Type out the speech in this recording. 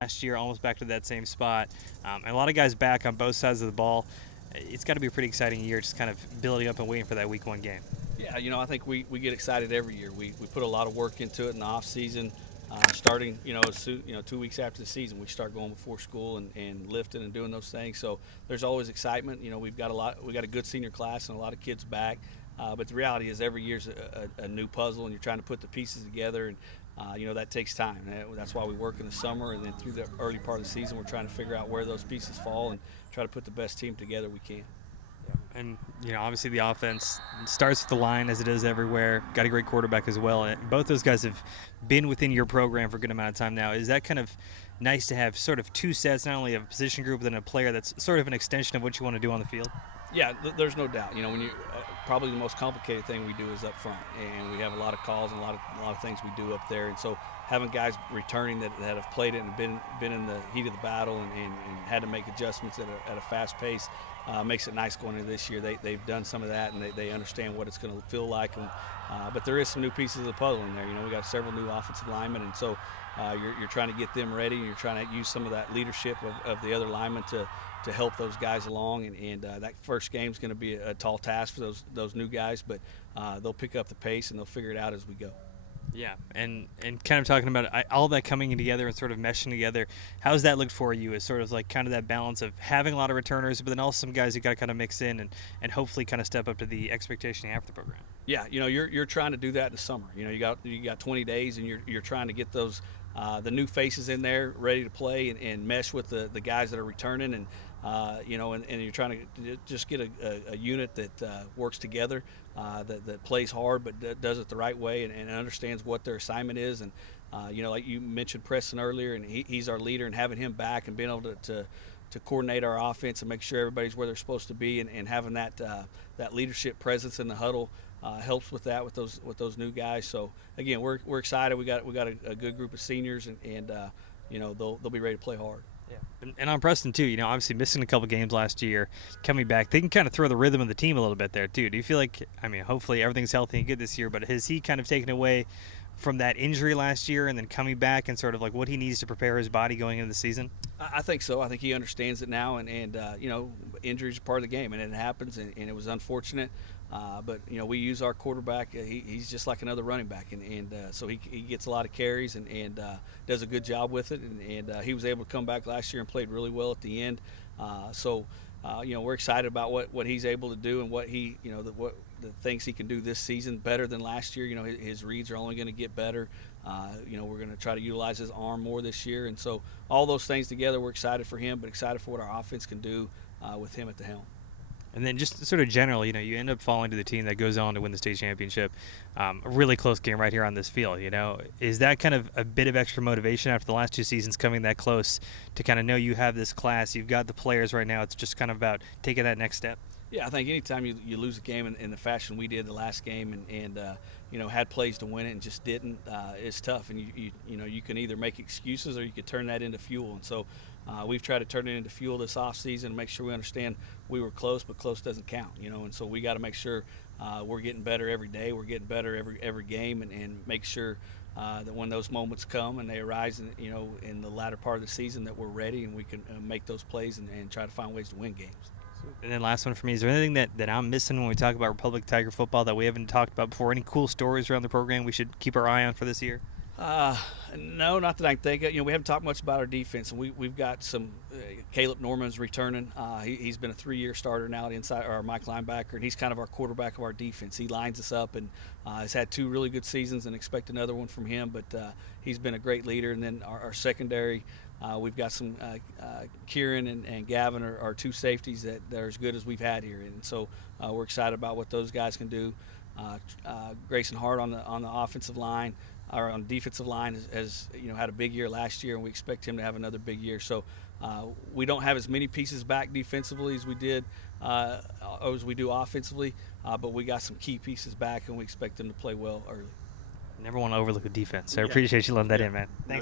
last year, almost back to that same spot. And a lot of guys back on both sides of the ball. It's got to be a pretty exciting year, just kind of building up and waiting for that week one game. Yeah, I think we get excited every year. We put a lot of work into it in the off season. Starting, as 2 weeks after the season, we start going before school and lifting and doing those things. So there's always excitement. We got a good senior class and a lot of kids back. But the reality is every year's a new puzzle, and you're trying to put the pieces together, and that takes time. That's why we work in the summer, and then through the early part of the season, we're trying to figure out where those pieces fall and try to put the best team together we can. And, obviously the offense starts with the line, as it is everywhere. Got a great quarterback as well. And both those guys have been within your program for a good amount of time now. Is that kind of nice to have sort of two sets, not only of a position group, but then a player that's sort of an extension of what you want to do on the field? Yeah, there's no doubt. When you probably the most complicated thing we do is up front, and we have a lot of calls and a lot of things we do up there. And so having guys returning that have played it and been in the heat of the battle and had to make adjustments at a fast pace makes it nice going into this year. They've done some of that, and they understand what it's going to feel like. But there is some new pieces of the puzzle in there. We got several new offensive linemen, and so you're trying to get them ready, and you're trying to use some of that leadership of the other linemen to help those guys along, and that first game is going to be a tall task for those new guys, but they'll pick up the pace and they'll figure it out as we go. Yeah, and kind of talking about all that coming together and sort of meshing together, how's that looked for you as sort of like kind of that balance of having a lot of returners, but then also some guys you got to kind of mix in and hopefully kind of step up to the expectation you have for the program? Yeah, you're trying to do that in the summer. You got 20 days, and you're trying to get those the new faces in there ready to play and mesh with the guys that are returning, and you're trying to just get a unit that works together, that plays hard but does it the right way and understands what their assignment is. And like you mentioned Preston earlier, and he's our leader, and having him back and being able to coordinate our offense and make sure everybody's where they're supposed to be, and having that leadership presence in the huddle helps with that with those new guys. So again, we're excited. We got a good group of seniors, and they'll be ready to play hard. Yeah, and on Preston too, obviously missing a couple games last year, coming back, they can kind of throw the rhythm of the team a little bit there too. Do you feel like, hopefully everything's healthy and good this year, but has he kind of taken away from that injury last year and then coming back and sort of like what he needs to prepare his body going into the season? I think so. I think he understands it now, and injuries are part of the game, and it happens, and it was unfortunate. But we use our quarterback. He's just like another running back, and so he gets a lot of carries and does a good job with it. And he was able to come back last year and played really well at the end. So we're excited about what he's able to do and what the things he can do this season better than last year. His reads are only going to get better. We're going to try to utilize his arm more this year, and so all those things together, we're excited for him, but excited for what our offense can do with him at the helm. And then just sort of generally, you end up falling to the team that goes on to win the state championship. A really close game right here on this field, Is that kind of a bit of extra motivation after the last two seasons coming that close to kind of know you have this class, you've got the players right now, it's just kind of about taking that next step? Yeah, I think anytime you lose a game in the fashion we did the last game and had plays to win it and just didn't, it's tough. And you can either make excuses or you can turn that into fuel. And so we've tried to turn it into fuel this offseason and make sure we understand we were close, but close doesn't count. And so we got to make sure we're getting better every day. We're getting better every game, and make sure that when those moments come and they arise, in the latter part of the season, that we're ready and we can make those plays and try to find ways to win games. And then last one for me, is there anything that I'm missing when we talk about Republic Tiger football that we haven't talked about before? Any cool stories around the program we should keep our eye on for this year? No, not that I can think of. We haven't talked much about our defense, and we've got some. Caleb Norman's returning. He's been a 3-year starter now at inside our Mike linebacker, and he's kind of our quarterback of our defense. He lines us up and has had 2 really good seasons, and expect another one from him. But he's been a great leader. And then our secondary, we've got some Kieran and Gavin are 2 safeties that are as good as we've had here, and so we're excited about what those guys can do. Grayson Hart on the offensive line, or on the defensive line, has had a big year last year, and we expect him to have another big year. So we don't have as many pieces back defensively as we did as we do offensively, but we got some key pieces back, and we expect them to play well early. Never want to overlook a defense. So I appreciate you letting that in, man. Thanks.